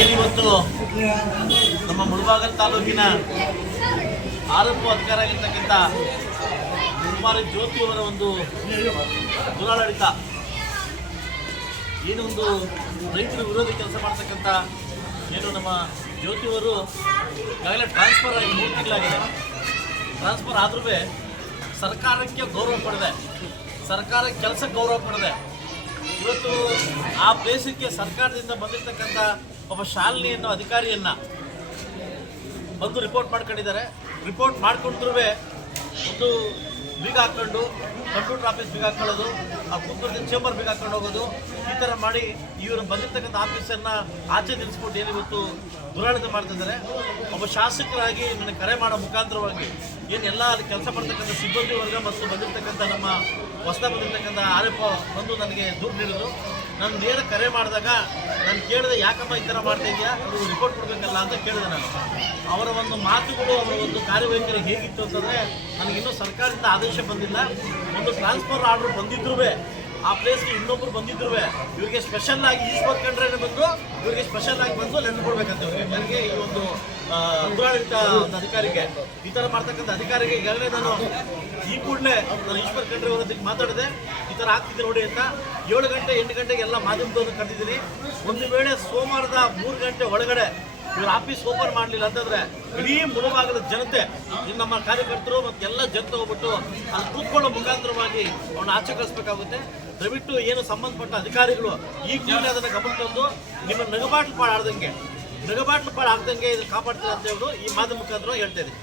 ಏನಿವತ್ತು ನಮ್ಮ ಮುಳಬಾಗಲ್ ತಾಲೂಕಿನ ಆರೋಪ ಅಧಿಕಾರ ಆಗಿರ್ತಕ್ಕಂಥ ನಿರ್ಮಾರಿ ಜ್ಯೋತಿ ಅವರ ಒಂದು ದುರಾಡಳಿತ. ಏನು ಒಂದು ರೈತರ ವಿರೋಧಿ ಕೆಲಸ ಮಾಡ್ತಕ್ಕಂಥ ಏನು ನಮ್ಮ ಜ್ಯೋತಿಯವರು ಈಗಾಗಲೇ ಟ್ರಾನ್ಸ್ಫರ್ ಆಗಿ ಮೂರು ತಿಂಗಳಾಗಿದೆ. ಟ್ರಾನ್ಸ್ಫರ್ ಆದ್ರೂ ಸರ್ಕಾರಕ್ಕೆ ಗೌರವ ಪಡೆದೆ ಸರ್ಕಾರಕ್ಕೆ ಕೆಲಸಕ್ಕೆ ಗೌರವ ಪಡೆದೆ ಇವತ್ತು ಆ ಪ್ಲೇಸಿಗೆ ಸರ್ಕಾರದಿಂದ ಬಂದಿರತಕ್ಕಂಥ ಒಬ್ಬ ಶಾಲಿನಿ ಅನ್ನೋ ಅಧಿಕಾರಿಯನ್ನ ಬಂದು ರಿಪೋರ್ಟ್ ಮಾಡ್ಕೊಂಡಿದ್ದಾರೆ. ರಿಪೋರ್ಟ್ ಮಾಡ್ಕೊಂಡ್ರೂ ಒಂದು ಬೀಗ ಹಾಕೊಂಡು ಕಂಪ್ಯೂಟರ್ ಆಫೀಸ್ ಬೀಗ ಹಾಕೊಳ್ಳೋದು, ಆ ಕೂತ್ಕೊಂಡ ಚೇಂಬರ್ ಬೀಗ ಹಾಕೊಂಡು ಹೋಗೋದು, ಈ ಥರ ಮಾಡಿ ಇವರು ಬಂದಿರ್ತಕ್ಕಂಥ ಆಫೀಸರ್ನ ಆಚೆ ನಿಲ್ಲಿಸ್ಬಿಟ್ಟು ಏನು ಇವತ್ತು ದುರಾಡಳಿತ ಮಾಡ್ತಿದ್ದಾರೆ ಒಬ್ಬ ಶಾಸಕರಾಗಿ ನನಗೆ ಕರೆ ಮಾಡೋ ಮುಖಾಂತರವಾಗಿ ಏನು ಎಲ್ಲ ಅಲ್ಲಿ ಕೆಲಸ ಮಾಡ್ತಕ್ಕಂಥ ಸಿಬ್ಬಂದಿ ವರ್ಗ ಮತ್ತು ಬಂದಿರತಕ್ಕಂಥ ನಮ್ಮ ಹೊಸ ಬಂದಿರತಕ್ಕಂಥ ಆರೋಪ ಬಂದು ನನಗೆ ದೂರು ನೀಡಿದ್ರು. ನಾನು ನೇರ ಕರೆ ಮಾಡಿದಾಗ ನಾನು ಕೇಳಿದೆ ಯಾಕಪ್ಪ ಈ ಥರ ಮಾಡ್ತಾ ಇದೆಯಾ? ನೀವು ರಿಪೋರ್ಟ್ ಕೊಡಬೇಕಲ್ಲ ಅಂತ ಕೇಳಿದೆ ನಾನು. ಅವರ ಒಂದು ಮಾತುಗಳು, ಅವರ ಒಂದು ಕಾರ್ಯವೈಖರಿ ಹೇಗಿತ್ತು ಅಂತಂದರೆ ನನಗಿನ್ನೂ ಸರ್ಕಾರದಿಂದ ಆದೇಶ ಬಂದಿಲ್ಲ. ಒಂದು ಟ್ರಾನ್ಸ್ಫರ್ ಆರ್ಡರ್ ಬಂದಿದ್ರೂ ಆ ಪ್ಲೇಸ್ಗೆ ಇನ್ನೊಬ್ರು ಬಂದಿದ್ರು ಇವರಿಗೆ ಸ್ಪೆಷಲ್ ಆಗಿ ಖಂಡ್ರೆ ಬಂದು, ಇವರಿಗೆ ಸ್ಪೆಷಲ್ ಆಗಿ ಬಂದು ಲೆಟರ್ ಕೊಡ್ಬೇಕಂತ. ಇವ್ರಿಗೆ ನನಗೆ ಈ ಒಂದು ಆ, ದುರಾಡಳಿತ ಅಧಿಕಾರಿಗೆ ಈ ಥರ ಮಾಡ್ತಕ್ಕಂಥ ಅಧಿಕಾರಿಗೆ ಈಗಾಗಲೇ ನಾನು ಈ ಕೂಡಲೇ ನಾನು ಈಶ್ವರ್ ಖಂಡ್ರೆ ಅವರ ಮಾತಾಡಿದೆ. ಈ ಥರ ಆಗ್ತಿದೆ ನೋಡಿ ಅಂತ. ಏಳು ಗಂಟೆ ಎಂಟು ಗಂಟೆಗೆ ಎಲ್ಲ ಮಾಧ್ಯಮದವ್ರನ್ನ ಕರೆದಿದ್ದೀನಿ. ಒಂದು ವೇಳೆ ಸೋಮವಾರದ ಮೂರು ಗಂಟೆ ಒಳಗಡೆ ಇವ್ರ ಆಫೀಸ್ ಓಪನ್ ಮಾಡಲಿಲ್ಲ ಅಂತಂದ್ರೆ ಇಡೀ ಮುಳುಭಾಗದ ಜನತೆ ನಮ್ಮ ಕಾರ್ಯಕರ್ತರು ಮತ್ತೆ ಎಲ್ಲ ಜನತೆ ಹೋಗ್ಬಿಟ್ಟು ಅಲ್ಲಿ ಕೂತ್ಕೊಳ್ಳೋ ಮುಖಾಂತರವಾಗಿ ಅವ್ನ ಆಚೆ ಕಳಿಸ್ಬೇಕಾಗುತ್ತೆ. ದಯವಿಟ್ಟು ಏನು ಸಂಬಂಧಪಟ್ಟ ಅಧಿಕಾರಿಗಳು ಈ ಕೂಡಲೇ ಅದನ್ನು ಗಮನ ತಂದು ನಿಮ್ಮ ನಗಬಾಟು ಪಾಡಾಡ್ದಂಗೆ ನಗಬಾಟ್ಲು ಪಾಡಾಗ್ದಂಗೆ ಇದು ಕಾಪಾಡ್ತಾರೆ ಅಂತ ಹೇಳಿ ಈ ಮಾತು ಮುಖಾಂತರ ಹೇಳ್ತಾ ಇದ್ದೀನಿ.